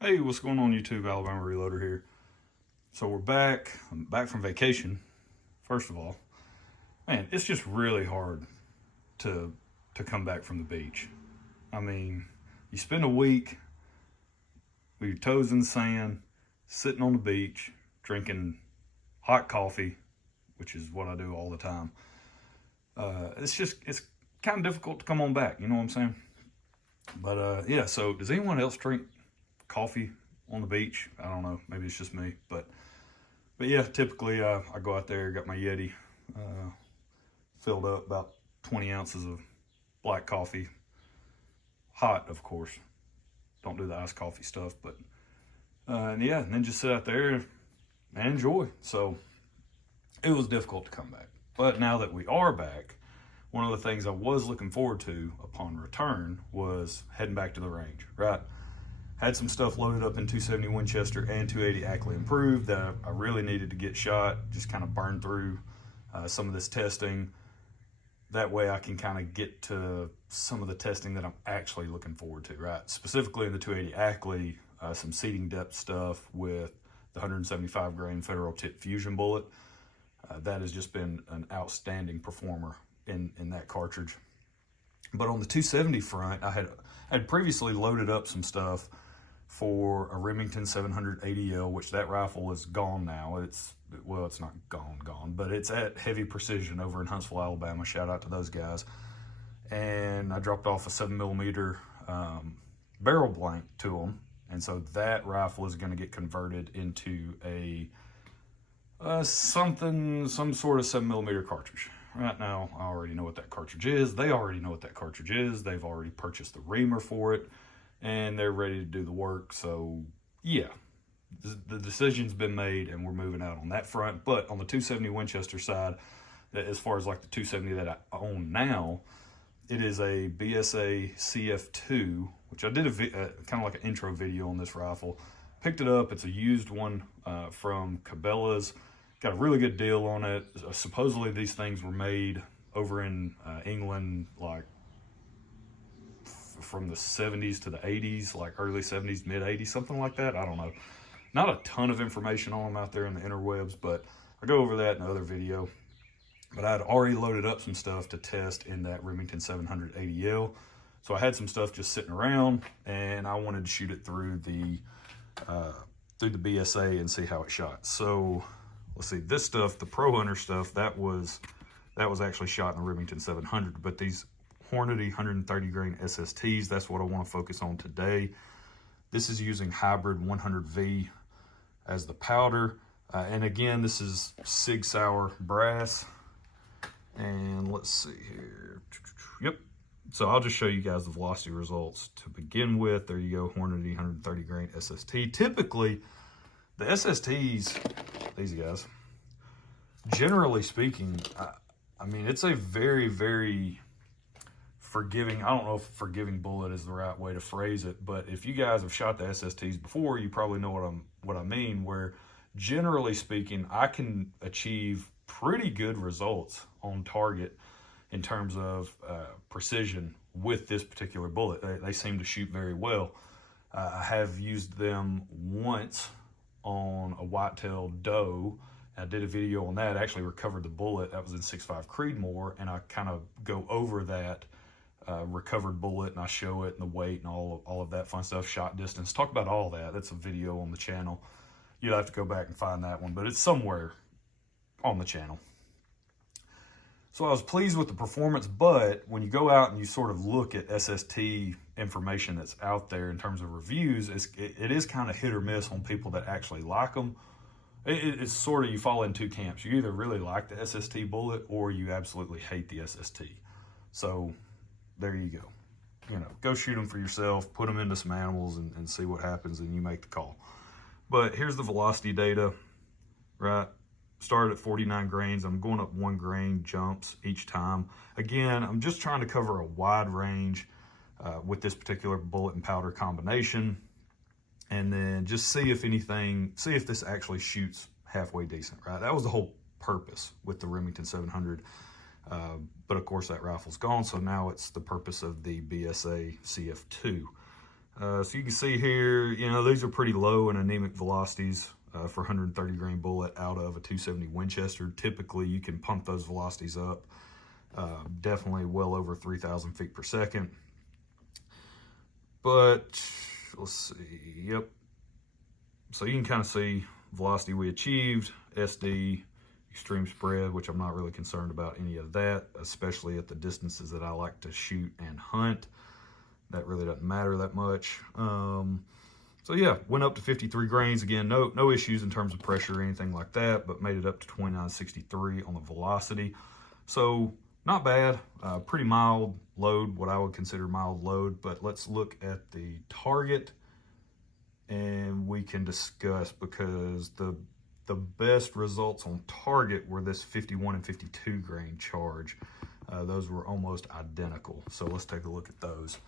Hey, what's going on YouTube? Alabama Reloader here. So we're back. I'm back from vacation. First of all, man, it's just really hard to come back from the beach. I mean, you spend a week with your toes in the sand, sitting on the beach, drinking hot coffee, which is what I do all the time. It's kind of difficult to come on back. You know what I'm saying? But yeah. So does anyone else drink coffee on the beach? I don't know. Maybe it's just me, but yeah, typically I go out there, got my Yeti, filled up about 20 ounces of black coffee, hot, of course. Don't do the iced coffee stuff, but and yeah, and then just sit out there and enjoy. So it was difficult to come back, but now that we are back, one of the things I was looking forward to upon return was heading back to the range. Right, had some stuff loaded up in 270 Winchester and 280 Ackley Improved that I really needed to get shot, just kind of burn through some of this testing. That way I can kind of get to some of the testing that I'm actually looking forward to, right? Specifically in the 280 Ackley, some seating depth stuff with the 175 grain Federal Tip Fusion bullet. That has just been an outstanding performer in that cartridge. But on the 270 front, I had previously loaded up some stuff for a Remington 700 ADL, which that rifle is gone now. It's not gone, but it's at Heavy Precision over in Huntsville, Alabama. Shout out to those guys. And I dropped off a 7mm barrel blank to them, and so that rifle is going to get converted into a some sort of 7mm cartridge. Right now, I already know what that cartridge is. They already know what that cartridge is. They've already purchased the reamer for it, and they're ready to do the work. So yeah, the decision's been made, and we're moving out on that front. But on the 270 Winchester side, as far as like the 270 that I own now, it is a BSA CF2, which I did kind of like an intro video on this rifle. Picked it up. It's a used one from Cabela's. Got a really good deal on it. Supposedly these things were made over in England, like from the 70s to the 80s, like early 70s, mid 80s, something like that. I don't know. Not a ton of information on them out there in the interwebs, but I go over that in another video. But I had already loaded up some stuff to test in that Remington 700 ADL. So I had some stuff just sitting around, and I wanted to shoot it through the BSA and see how it shot. So let's see, this stuff, the Pro Hunter stuff, that was actually shot in the Remington 700. But these Hornady 130 grain SSTs, that's what I want to focus on today. This is using hybrid 100V as the powder. And again, this is Sig Sauer brass. And let's see here. Yep. So I'll just show you guys the velocity results to begin with. There you go, Hornady 130 grain SST. Typically, the SSTs, these guys, generally speaking, I mean, it's a very, very forgiving, I don't know if forgiving bullet is the right way to phrase it, but if you guys have shot the SSTs before, you probably know what I mean, where generally speaking, I can achieve pretty good results on target in terms of precision with this particular bullet. They seem to shoot very well. I have used them once on a white-tailed doe. I did a video on that. I actually recovered the bullet. That was in 6.5 Creedmoor, and I kind of go over that recovered bullet, and I show it and the weight and all of that fun stuff, shot distance. Talk about all that. That's a video on the channel. You'd have to go back and find that one, but it's somewhere on the channel. So I was pleased with the performance, but when you go out and you sort of look at SST information that's out there in terms of reviews, it is kind of hit or miss on people that actually like them. It's sort of, you fall in two camps. You either really like the SST bullet or you absolutely hate the SST. So there you go. You know, go shoot them for yourself, put them into some animals and see what happens, and you make the call. But here's the velocity data, right? Started at 49 grains. I'm going up 1 grain jumps each time. Again, I'm just trying to cover a wide range with this particular bullet and powder combination, and then just see if this actually shoots halfway decent, right? That was the whole purpose with the Remington 700. But of course that rifle's gone, so now it's the purpose of the BSA CF2. So you can see here, you know, these are pretty low and anemic velocities for 130 grain bullet out of a 270 Winchester. Typically, you can pump those velocities up definitely well over 3,000 feet per second. But let's see, yep. So you can kind of see velocity we achieved, SD, extreme spread, which I'm not really concerned about any of that, especially at the distances that I like to shoot and hunt. That really doesn't matter that much. So yeah, went up to 53 grains. Again, no issues in terms of pressure or anything like that, but made it up to 2963 on the velocity. So not bad, pretty mild load, what I would consider mild load. But let's look at the target and we can discuss, because the best results on target were this 51 and 52 grain charge. Those were almost identical. So let's take a look at those.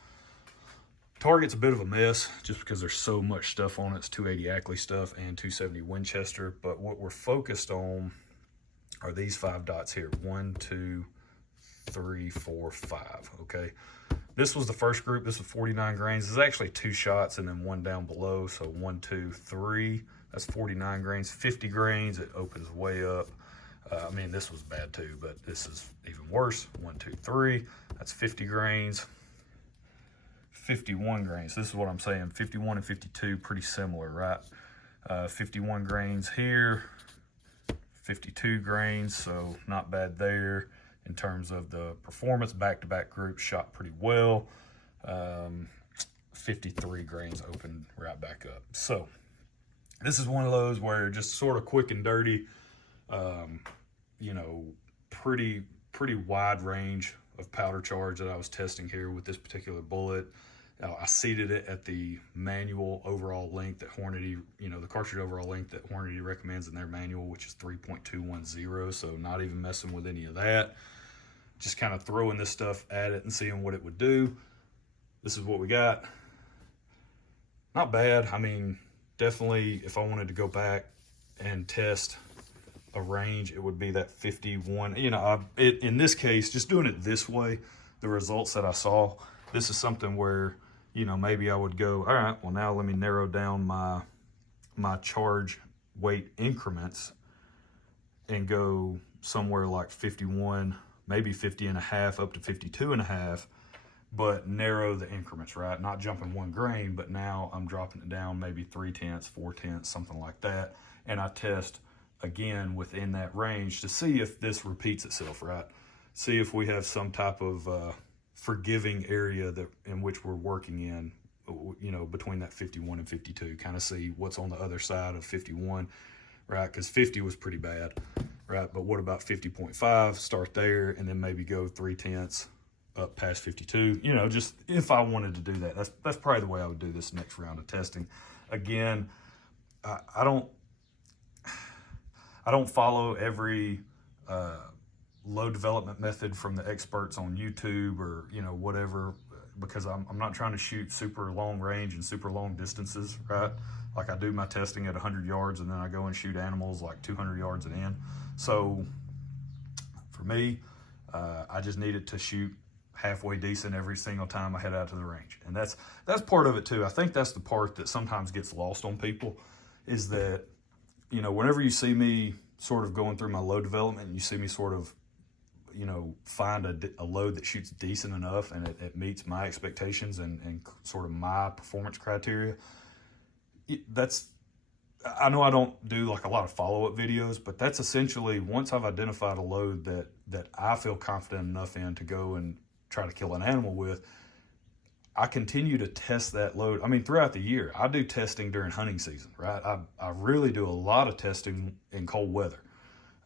Target's a bit of a mess just because there's so much stuff on it. It's 280 Ackley stuff and 270 Winchester. But what we're focused on are these 5 dots here. 1, 2, 3, 4, 5. Okay. This was the first group. This was 49 grains. There's actually 2 shots and then 1 down below. So 1, 2, 3. That's 49 grains. 50 grains. It opens way up. I mean, this was bad too, but this is even worse. 1, 2, 3. That's 50 grains. 51 grains. This is what I'm saying. 51 and 52, pretty similar, right? 51 grains here, 52 grains, so not bad there in terms of the performance. Back-to-back groups shot pretty well. 53 grains opened right back up. So this is one of those where just sort of quick and dirty, you know, pretty wide range of powder charge that I was testing here with this particular bullet. I seated it at the manual overall length that Hornady, you know, the cartridge overall length that Hornady recommends in their manual, which is 3.210. So not even messing with any of that. Just kind of throwing this stuff at it and seeing what it would do. This is what we got. Not bad. I mean, definitely if I wanted to go back and test a range, it would be that 51. You know, in this case, just doing it this way, the results that I saw, this is something where, you know, maybe I would go, all right, well, now let me narrow down my charge weight increments and go somewhere like 51, maybe 50 and a half up to 52 and a half, but narrow the increments, right? Not jumping 1 grain, but now I'm dropping it down maybe 3/10, 4/10, something like that. And I test again within that range to see if this repeats itself, right? See if we have some type of forgiving area that in which we're working in, you know, between that 51 and 52, kind of see what's on the other side of 51, right? Because 50 was pretty bad, right? But what about 50.5? Start there and then maybe go 3/10 up past 52. You know, just if I wanted to do that, that's probably the way I would do this next round of testing. Again, I don't follow every load development method from the experts on YouTube or, you know, whatever, because I'm not trying to shoot super long range and super long distances, right? Like I do my testing at 100 yards and then I go and shoot animals like 200 yards and in. So for me, I just needed to shoot halfway decent every single time I head out to the range. And that's part of it too. I think that's the part that sometimes gets lost on people, is that, you know, whenever you see me sort of going through my load development and you see me sort of, you know, find a load that shoots decent enough and it meets my expectations and sort of my performance criteria, I know I don't do like a lot of follow-up videos, but that's essentially, once I've identified a load that I feel confident enough in to go and try to kill an animal with, I continue to test that load. I mean, throughout the year, I do testing during hunting season, right? I really do a lot of testing in cold weather.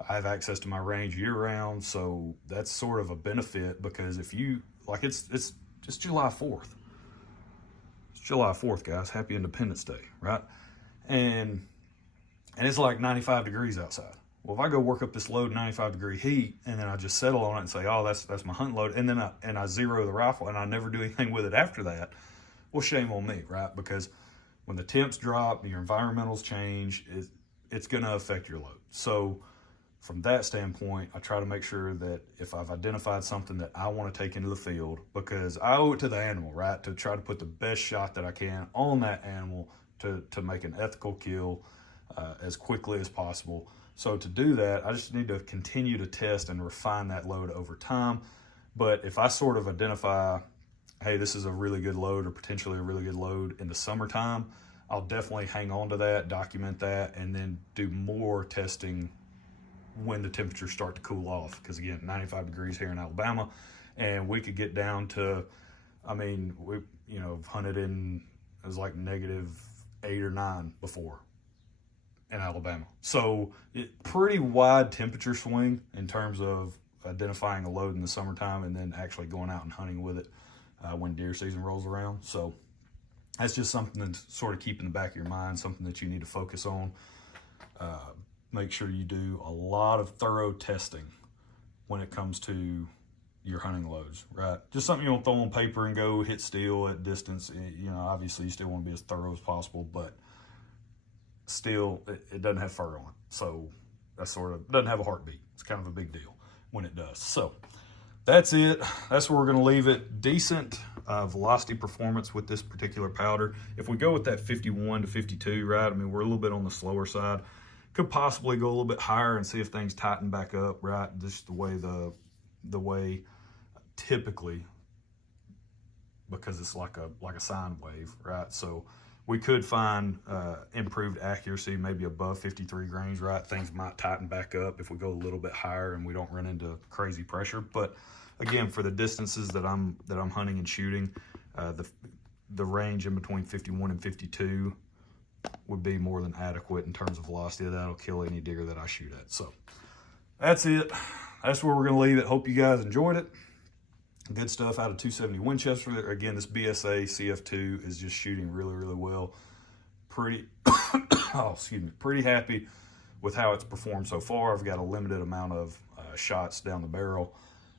I have access to my range year round, so that's sort of a benefit, because if you, like, it's July 4th. It's July 4th, guys. Happy Independence Day, right? And it's like 95 degrees outside. Well, if I go work up this load in 95-degree heat and then I just settle on it and say, oh, that's my hunt load, and then I zero the rifle and I never do anything with it after that, well, shame on me, right? Because when the temps drop, your environmentals change, it's going to affect your load. So from that standpoint, I try to make sure that if I've identified something that I want to take into the field, because I owe it to the animal, right, to try to put the best shot that I can on that animal to make an ethical kill as quickly as possible. So to do that, I just need to continue to test and refine that load over time. But if I sort of identify, hey, this is a really good load or potentially a really good load in the summertime, I'll definitely hang on to that, document that, and then do more testing when the temperatures start to cool off. Because again, 95 degrees here in Alabama, and we could get down to, I mean, we, you know, hunted in, it was like -8 or 9 before in Alabama. So pretty wide temperature swing in terms of identifying a load in the summertime and then actually going out and hunting with it when deer season rolls around. So that's just something to sort of keep in the back of your mind, something that you need to focus on. Make sure you do a lot of thorough testing when it comes to your hunting loads, right? Just something you don't throw on paper and go hit steel at distance. You know, obviously you still want to be as thorough as possible, but still it doesn't have fur on it. So that sort of doesn't have a heartbeat. It's kind of a big deal when it does. So that's it. That's where we're going to leave it. Decent velocity performance with this particular powder. If we go with that 51 to 52, right? I mean, we're a little bit on the slower side. Could possibly go a little bit higher and see if things tighten back up, right? Just the way typically, because it's like a sine wave, right? So we could find improved accuracy, maybe above 53 grains, right? Things might tighten back up if we go a little bit higher and we don't run into crazy pressure. But again, for the distances that I'm hunting and shooting, the range in between 51 and 52 would be more than adequate in terms of velocity. That'll kill any deer that I shoot at. So that's it. That's where we're going to leave it. Hope you guys enjoyed it. Good stuff out of 270 Winchester. Again, this BSA CF2 is just shooting really, really well. Pretty, pretty happy with how it's performed so far. I've got a limited amount of shots down the barrel.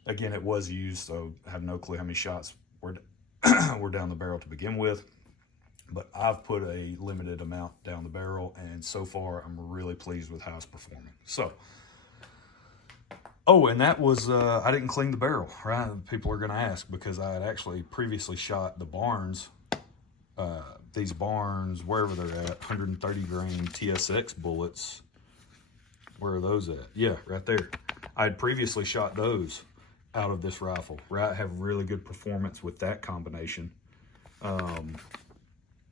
Again, it was used, so I have no clue how many shots were down the barrel to begin with. But I've put a limited amount down the barrel, and so far I'm really pleased with how it's performing. So, oh, and that was, I didn't clean the barrel, right? People are going to ask, because I had actually previously shot the barns, these barns, wherever they're at, 130 grain TSX bullets. Where are those at? Yeah, right there. I had previously shot those out of this rifle, right? Have really good performance with that combination.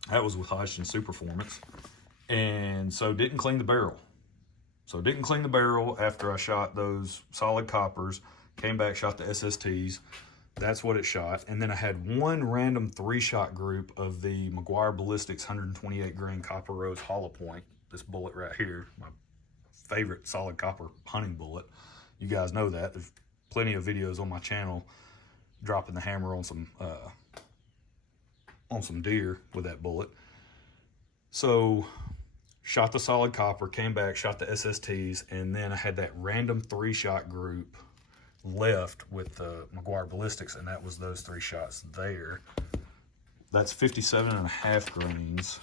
That was with Hodgson Superformance. And so didn't clean the barrel. So didn't clean the barrel after I shot those solid coppers, came back, shot the SSTs. That's what it shot. And then I had one random 3-shot group of the McGuire Ballistics 128 grain copper rose hollow point. This bullet right here, my favorite solid copper hunting bullet. You guys know that. There's plenty of videos on my channel dropping the hammer on some deer with that bullet. So shot the solid copper, came back, shot the SSTs, and then I had that random 3-shot group left with the McGuire Ballistics, and that was those 3 shots there. That's 57.5 grains.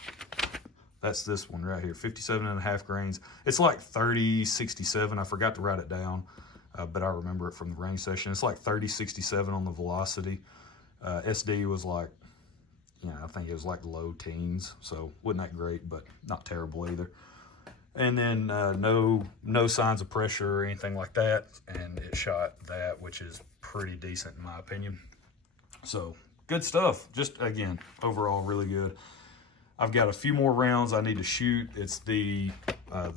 That's this one right here, 57.5 grains. It's like 30.67. I forgot to write it down, but I remember it from the range session. It's like 30.67 on the velocity. SD was like, I think it was like low teens, so wasn't that great, but not terrible either. And then no signs of pressure or anything like that, and it shot that, which is pretty decent in my opinion. So good stuff. Just again, overall really good. I've got a few more rounds I need to shoot. It's the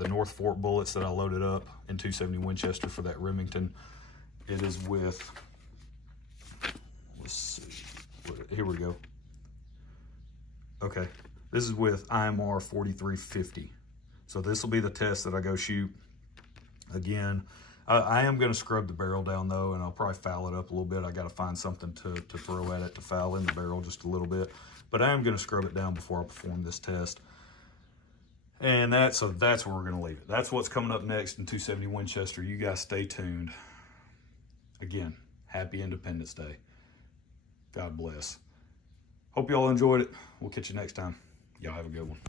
North Fork bullets that I loaded up in 270 Winchester for that Remington. It is with, let's see, here we go. Okay, this is with IMR 4350. So this will be the test that I go shoot. Again, I am gonna scrub the barrel down though, and I'll probably foul it up a little bit. I gotta find something to throw at it to foul in the barrel just a little bit. But I am gonna scrub it down before I perform this test. And that's where we're gonna leave it. That's what's coming up next in 270 Winchester. You guys stay tuned. Again, happy Independence Day. God bless. Hope y'all enjoyed it. We'll catch you next time. Y'all have a good one.